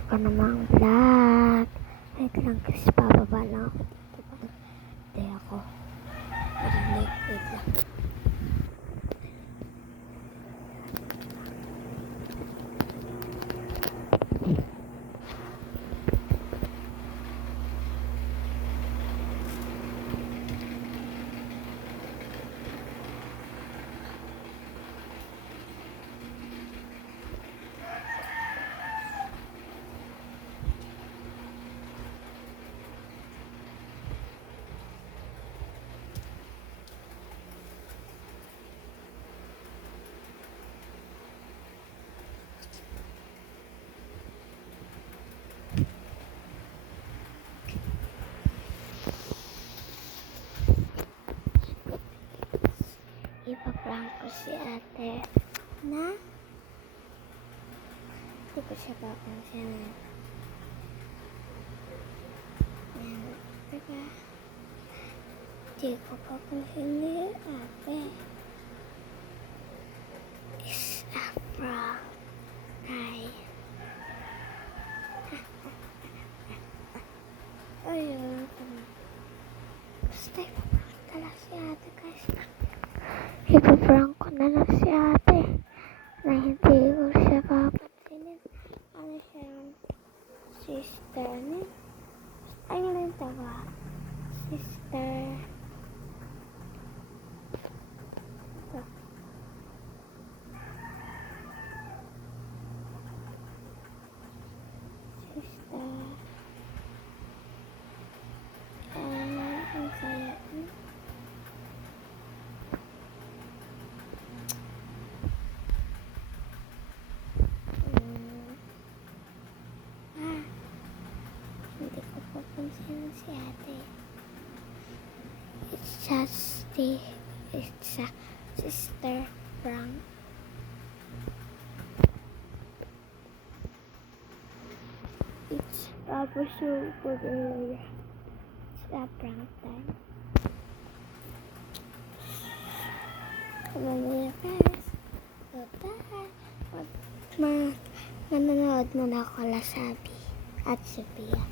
ako namang vlog. Wait lang kasi pababa lang ako dito. Hindi ako marinig. Wait lang. Ipaprank ko si ate na hindi ko siya papansinin. Yan, diba? Hindi ko papansinin ate. Is a prank. Ay. Ayun. Basta ipaprank ka lang si ate guys. Ipaprank ko na lang si ate na hindi ko siya papansinin. Ano siya yung sister niya? Ay, ngayon tawa. Sister. Ito. Sister. Ang saya. Hindi ko papansin si ate. It's a sister prank. It's tapos yung pag-alala. It's a prank time. Kamamaya guys. So, bye. Manonood muna ako Lasabi at Sophia.